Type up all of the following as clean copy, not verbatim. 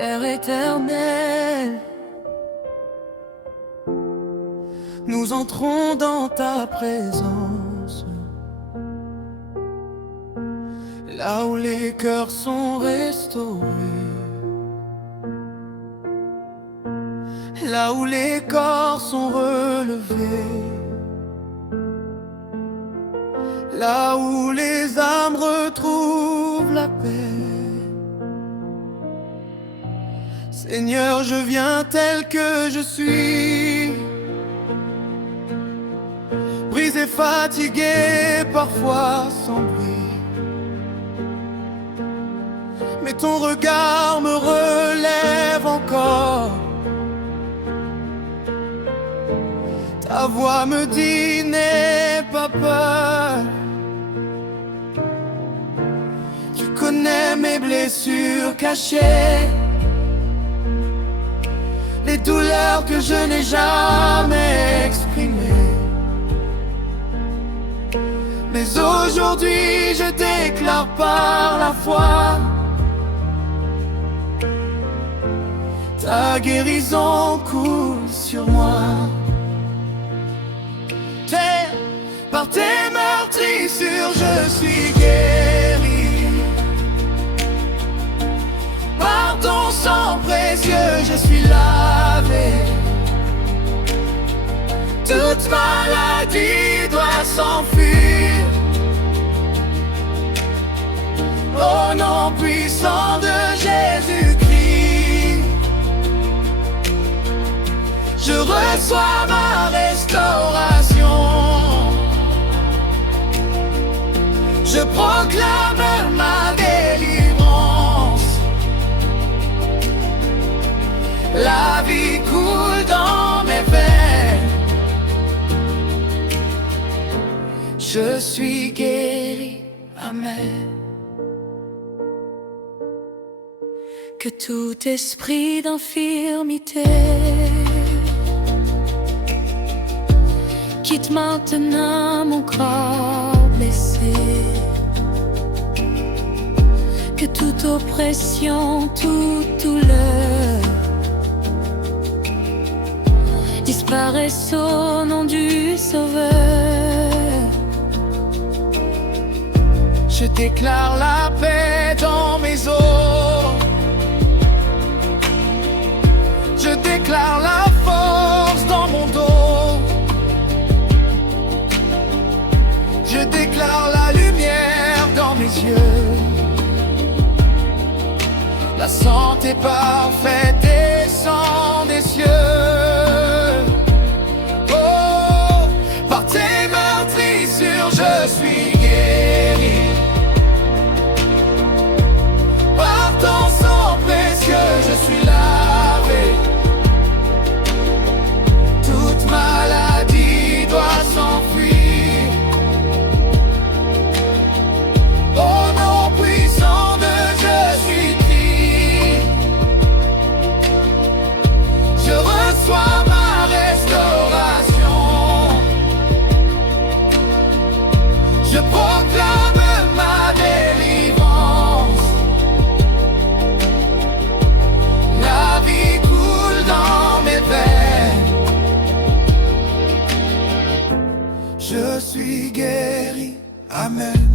Père éternel, nous entrons dans ta présence, là où les cœurs sont restaurés, là où les corps sont relevés, là où les âmes retrouvent la paix. Seigneur, je viens tel que je suis, brisé, fatigué, parfois sans bruit. Mais ton regard me relève encore. Ta voix me dit n'aie pas peur. Tu connais mes blessures cachées, les douleurs que je n'ai jamais exprimées. Mais aujourd'hui je déclare par la foi ta guérison coule sur moi. Par tes meurtrissures je suis guéri, par ton sang précieux je suis lavé. Toute maladie doit s'enfuir au nom puissant de Jésus-Christ. Je reçois ma restauration, je proclame ma délivrance. La vie coule dans mes veines, je suis guéri, amen. Que tout esprit d'infirmité quitte maintenant mon corps blessé. Que toute oppression, toute douleur disparaisse au nom du Sauveur. Je déclare la paix dans mes os, je déclare la force dans mon dos, je déclare la lumière dans mes yeux. La santé parfaite descend des cieux. Oh, par tes meurtrissures je suis guéri, par ton sang précieux je suis lavé. Toute maladie doit s'enfuir au nom puissant de Jésus-Christ. Je reçois ma restauration, je proclame ma délivrance. La vie coule dans mes veines, je suis guéri, amen.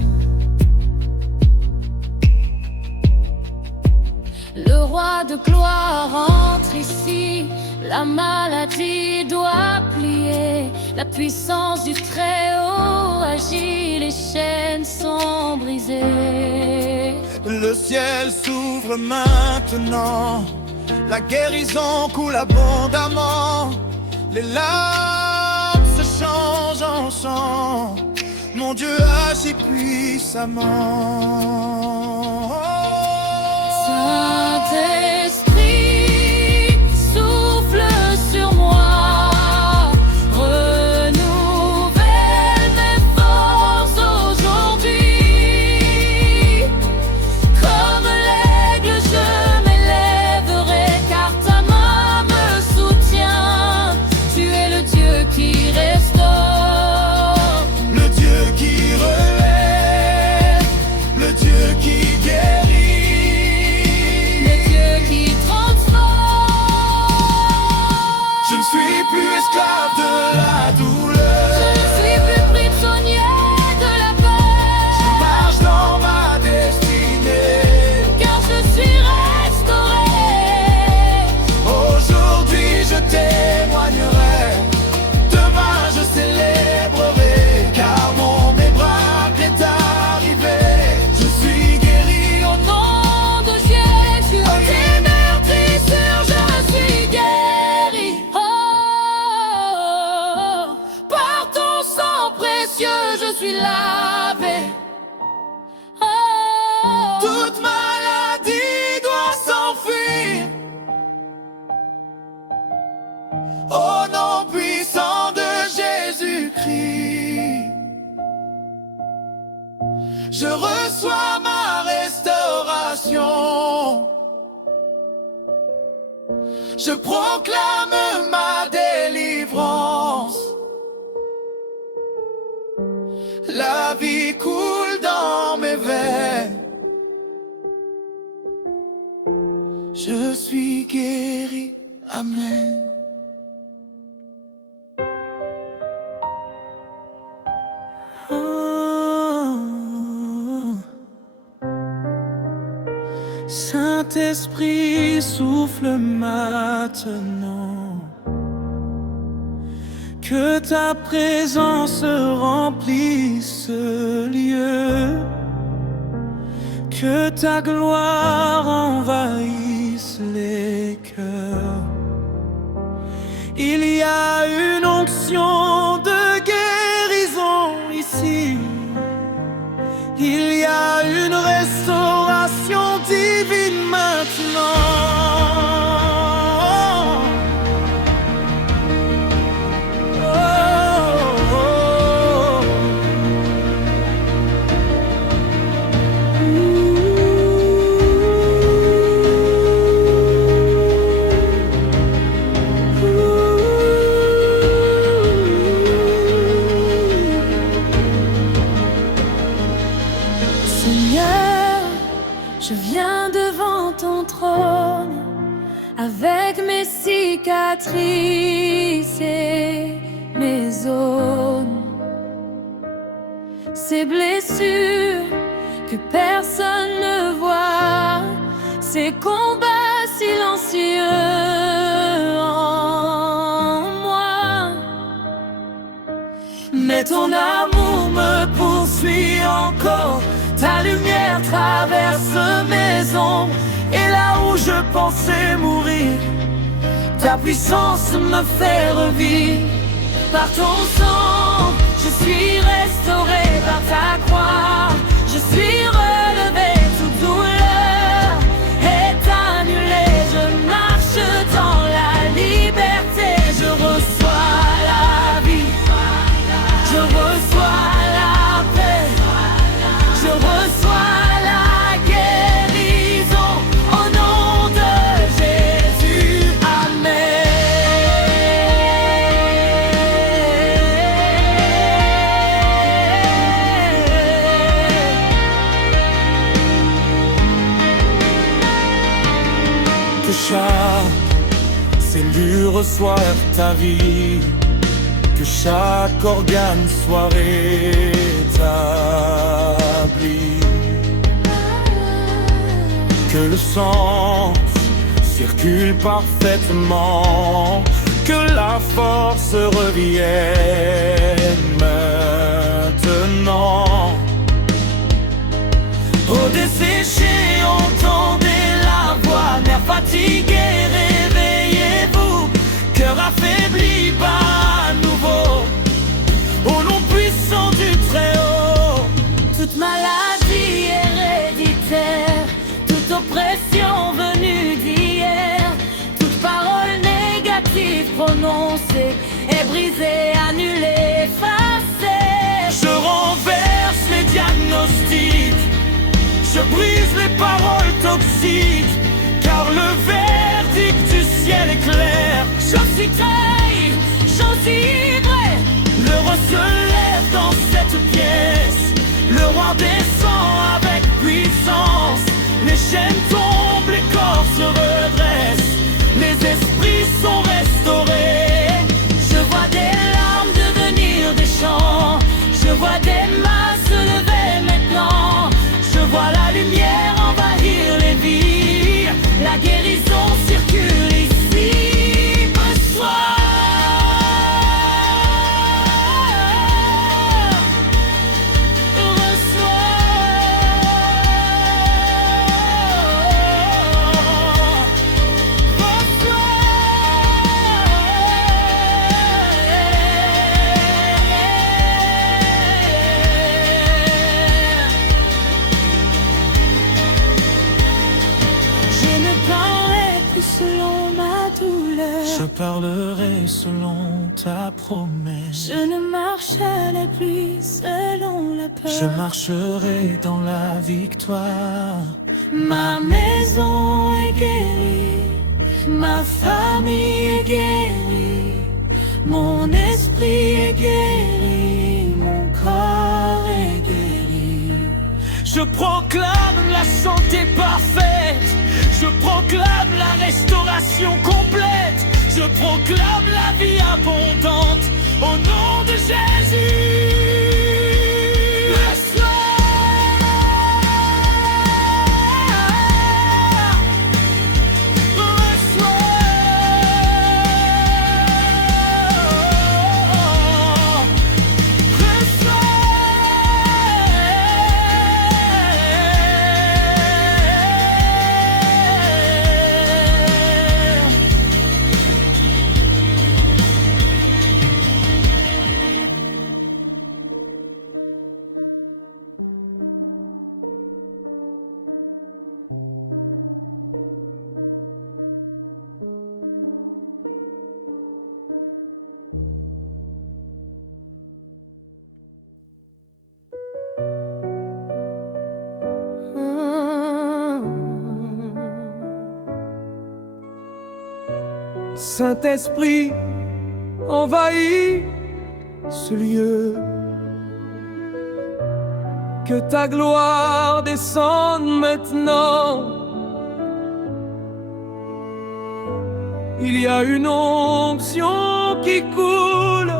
Le roi de gloire entre ici, la maladie doit plier, la puissance du Très-Haut agit, les chaînes sont brisées. Le ciel s'ouvre maintenant, la guérison coule abondamment, les larmes se changent en chant, mon Dieu agit puissamment. Saint-Esprit, souffle sur moi, renouvelle mes forces aujourd'hui. Comme l'aigle je m'élèverai, car ta main me soutient. Tu es le Dieu qui restaure, le Dieu qui relève, le Dieu qui guérit. que je suis lavé. Oh. Toute maladie doit s'enfuir au nom puissant de Jésus-Christ. Je reçois ma restauration. Je proclame ma délivrance. La vie coule dans mes veines. Je suis guéri. Amen. Saint-Esprit, souffle maintenant, que ta présence remplisse ce lieu, que ta gloire envahisse les cœurs. Il y a une onction de guérison ici. Il y a une restauration divine maintenant. Seigneur, je viens devant ton trône avec mes cicatrices et mes zones, ces blessures que personne ne voit, ces combats silencieux en moi. Mais ton amour me poursuit encore. Ta lumière traverse mes ombres, et là où je pensais mourir, ta puissance me fait revivre. Par ton sang, je suis restauré, par ta croix, je suis relevé. Toute douleur est annulée, je marche dans la liberté. Je reçois la vie, je reçois la paix. Je reçois la guérison au nom de Jésus. Amen. Que chaque cellule reçoive ta vie, que chaque organe soit rétabli, que le sang circule parfaitement, que la force revienne maintenant. Ô desséchés, entendez la voix, mère fatiguée, réveillez-vous, cœur affaibli, pas à nouveau, au nom puissant du Très-Haut. Toute maladie héréditaire, toute oppression venue d'hier, toute parole négative prononcée est brisée, annulée, effacée. Je renverse les diagnostics, je brise les paroles toxiques, car le verdict du ciel est clair. Je suis créé, j'en suis vrai. Le roi se lève dans cette pièce, le roi descend avec puissance. Les chaînes tombent, les corps se redressent, les esprits sont restaurés. Je vois des larmes devenir des chants, je vois des mains se lever maintenant. Je vois la lumière envahir les vies, la guérison circule ici. Reçois parlerai selon ta promesse. Je ne marcherai plus selon la peur. Je marcherai dans la victoire. Ma maison est guérie, ma famille est guérie, mon esprit est guéri, mon corps est guéri. Je proclame la santé parfaite, je proclame la restauration complète, je proclame la vie abondante au nom de Jésus. Saint-Esprit, envahis ce lieu. Que ta gloire descende maintenant. Il y a une onction qui coule,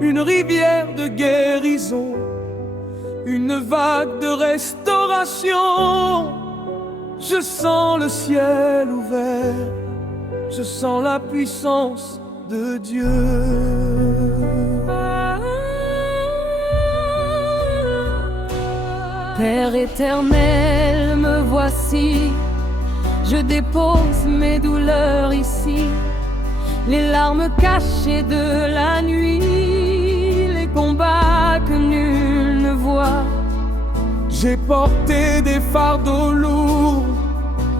une rivière de guérison, une vague de restauration. Je sens le ciel ouvert, je sens la puissance de Dieu. Père éternel, me voici, je dépose mes douleurs ici, les larmes cachées de la nuit, les combats que nul ne voit. J'ai porté des fardeaux lourds,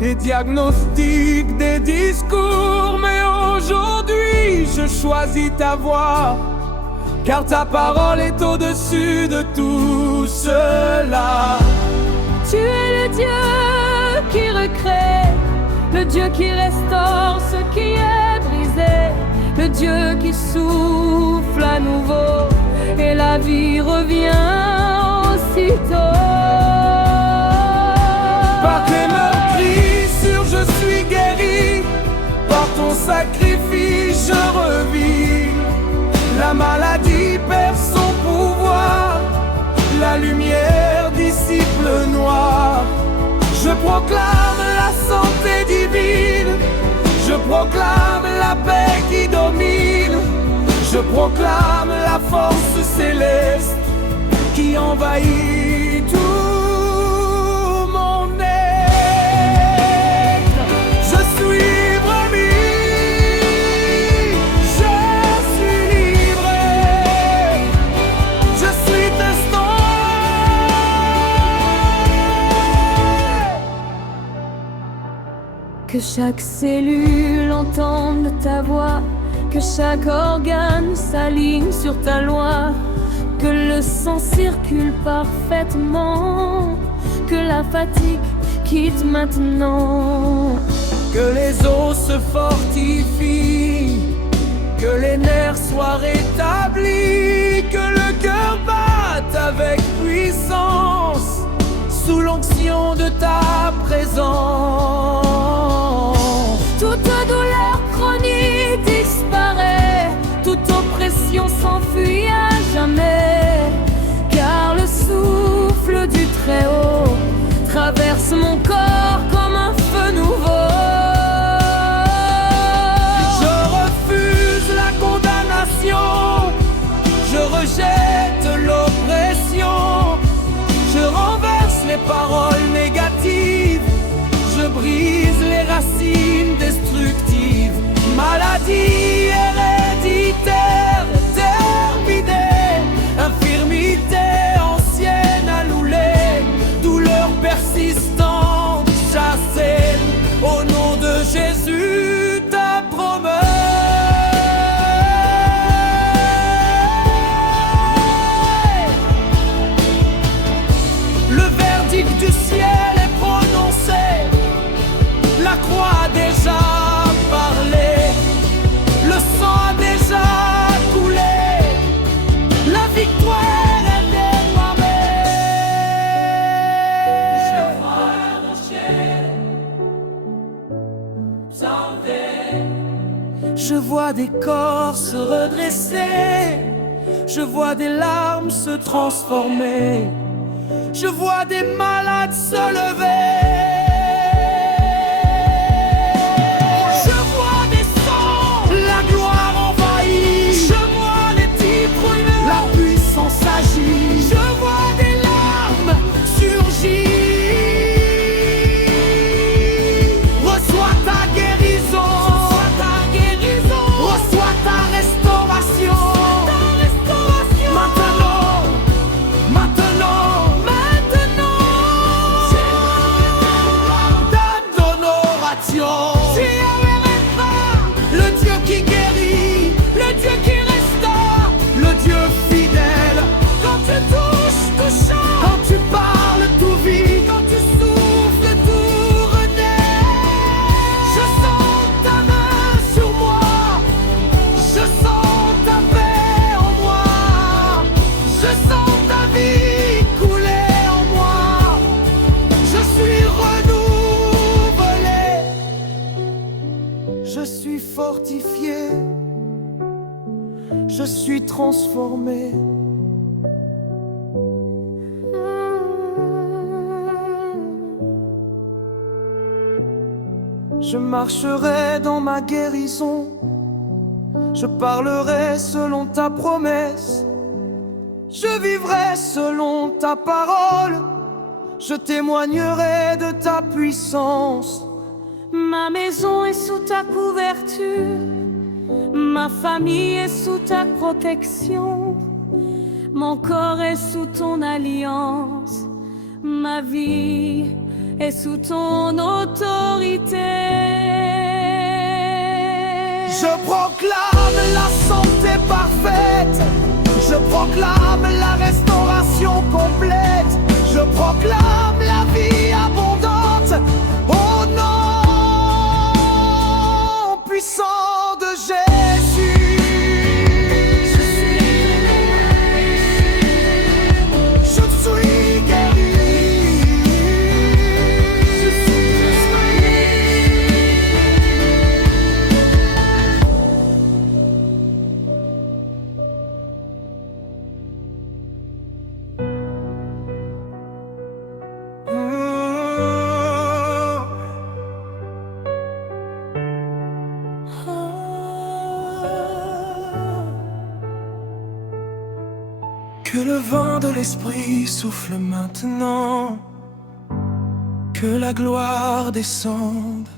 des diagnostics, des discours, mais aujourd'hui je choisis ta voix, car ta parole est au-dessus de tout cela. Tu es le Dieu qui recrée, le Dieu qui restaure ce qui est brisé, le Dieu qui souffle à nouveau et la vie revient aussitôt. Par tes meurtrissures je suis guéri, par ton sacrifice je revis. La maladie perd son pouvoir, la lumière dissipe le noir. Je proclame la santé divine, je proclame la paix qui domine, je proclame la force céleste qui envahit tout mon être. Je suis brebis, je suis livré, je suis testé. Que chaque cellule entende ta voix, que chaque organe s'aligne sur ta loi, que le sang circule parfaitement, que la fatigue quitte maintenant. Que les os se fortifient, que les nerfs soient rétablis, que le cœur batte avec puissance, sous l'onction de ta présence. Toute douleur chronique disparaît, toute oppression s'enfuit à jamais, car le souffle du Très-Haut traverse mon corps comme un feu nouveau. Je refuse la condamnation, je rejette l'oppression, je renverse les paroles négatives, je brise les racines destructives. Maladie héréditaire terminée, infirmité ancienne alloulée, douleur persistante chassée, au nom de Jésus ta promesse. vois des corps se redresser, je vois des larmes se transformer, je vois des malades se lever. Je vois des sangs, la gloire envahit, je vois les petits brûlés, la puissance agit, je vois des larmes surgir. Reçois ta guérison, reçois ta restauration. Le Dieu qui guérit, le Dieu qui restaure, le Dieu fidèle. Quand tu touches, tout change. Quand tu parles, tout vit. Quand tu souffles, tout renaît. Je sens ta main sur moi, je sens ta paix en moi, je sens ta vie couler en moi. Je suis renouvelé, je suis fortifié, je suis transformé. Je marcherai dans ma guérison, je parlerai selon ta promesse, je vivrai selon ta parole, je témoignerai de ta puissance. Ma maison est sous ta couverture, ma famille est sous ta protection, mon corps est sous ton alliance, ma vie est sous ton autorité. Je proclame la santé parfaite, je proclame la restauration complète, je proclame la vie abondante au nom puissant de Jésus. Je suis guéri. Que le vent de l'esprit souffle maintenant, que la gloire descende,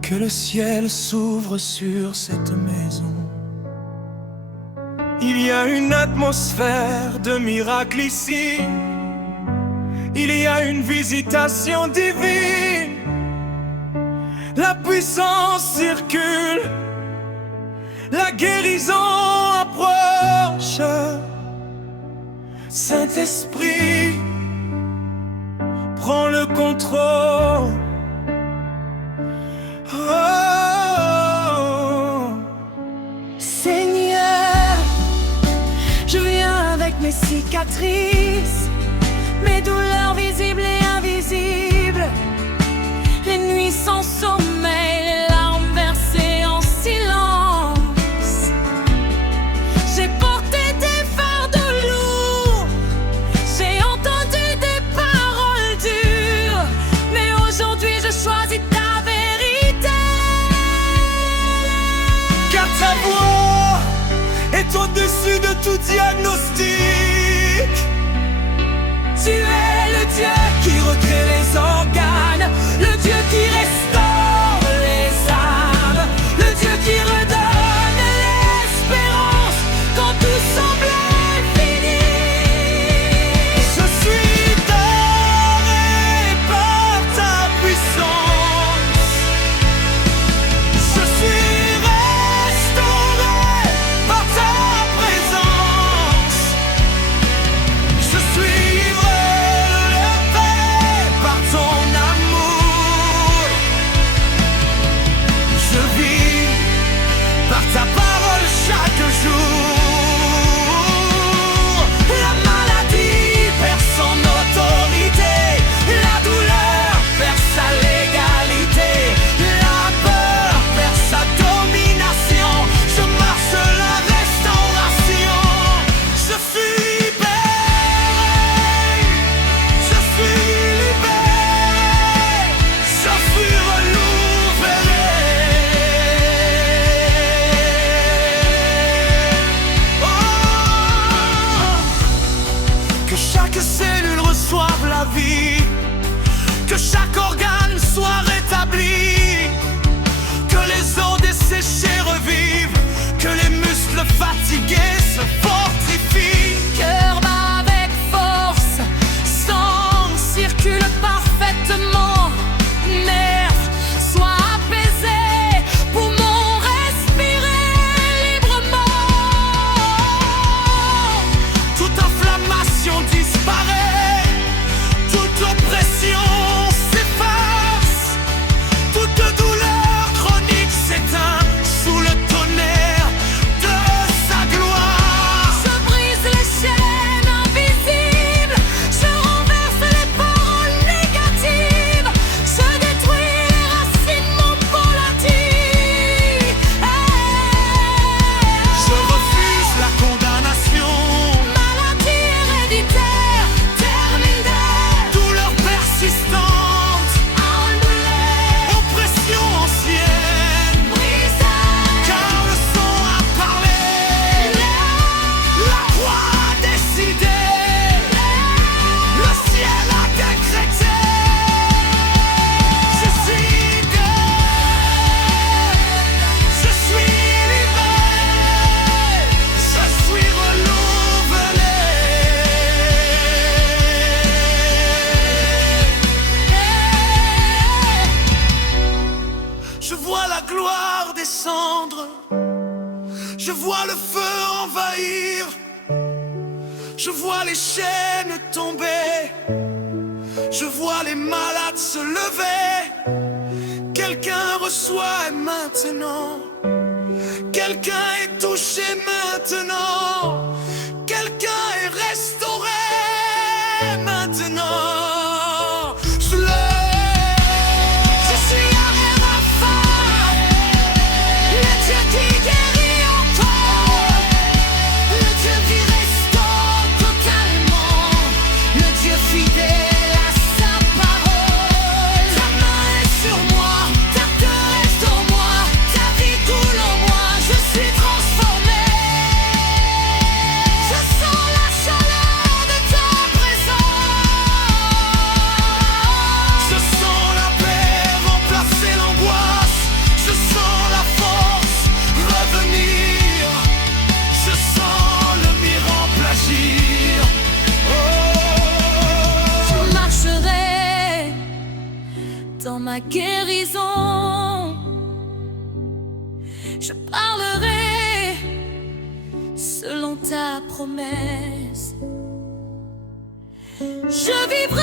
que le ciel s'ouvre sur cette maison. Il y a une atmosphère de miracle ici, il y a une visitation divine, la puissance circule, la guérison approche. Saint-Esprit, prends le contrôle. Oh. Seigneur, je viens avec mes cicatrices, mes douleurs visibles et invisibles, les nuits sans sommeil, les larmes versées en silence. J'ai porté des fardeaux lourds, j'ai entendu des paroles dures, mais aujourd'hui je choisis ta vérité. Car ta voix est au-dessus de tout diagnostic. Tu es le Dieu qui recrée les organes, le Dieu qui restaure les âmes, le Dieu qui redonne l'espérance quand tout semblait fini. Je suis doré par ta puissance, je suis restauré par ta présence. que chaque cellule reçoive la vie, que chaque organe soit rétabli, que les os desséchés revivent, que les muscles fatigués se fortifient. Cœur bat avec force, sang circule parfaitement, nerfs soient apaisés, poumons respirer librement. Toute inflammation disparaît, toute oppression s'efface, toute douleur chronique s'éteint sous le tonnerre de sa gloire. Je brise les chaînes invisibles, je renverse les paroles négatives, je détruis les racines mon volatiles. Je refuse la condamnation, Maladie héréditaire, terminée, douleur persistante, enlevée, oppression ancienne, brisée, car le son a parlé, la croix a décidé, le ciel a décrété. Je suis guéri, je suis libéré, je suis renouvelé. Je vois la gloire descendre, je vois le feu envahir, je vois les chaînes tomber, je vois les malades se lever. Quelqu'un reçoit maintenant, quelqu'un est touché maintenant, quelqu'un est restauré maintenant. Je suis Yahweh Rapha, le Dieu qui guérit encore, le Dieu qui restaure totalement, le Dieu fidèle à sa parole. Ta main est sur moi, Ta cœur est en moi, ta vie coule en moi, je suis transformé. Je sens la chaleur de ta présence. je sens la paix remplacer l'angoisse, je sens la force revenir, je sens le miracle agir. Je marcherai dans ma guérison, je parlerai selon ta promesse, je vivrai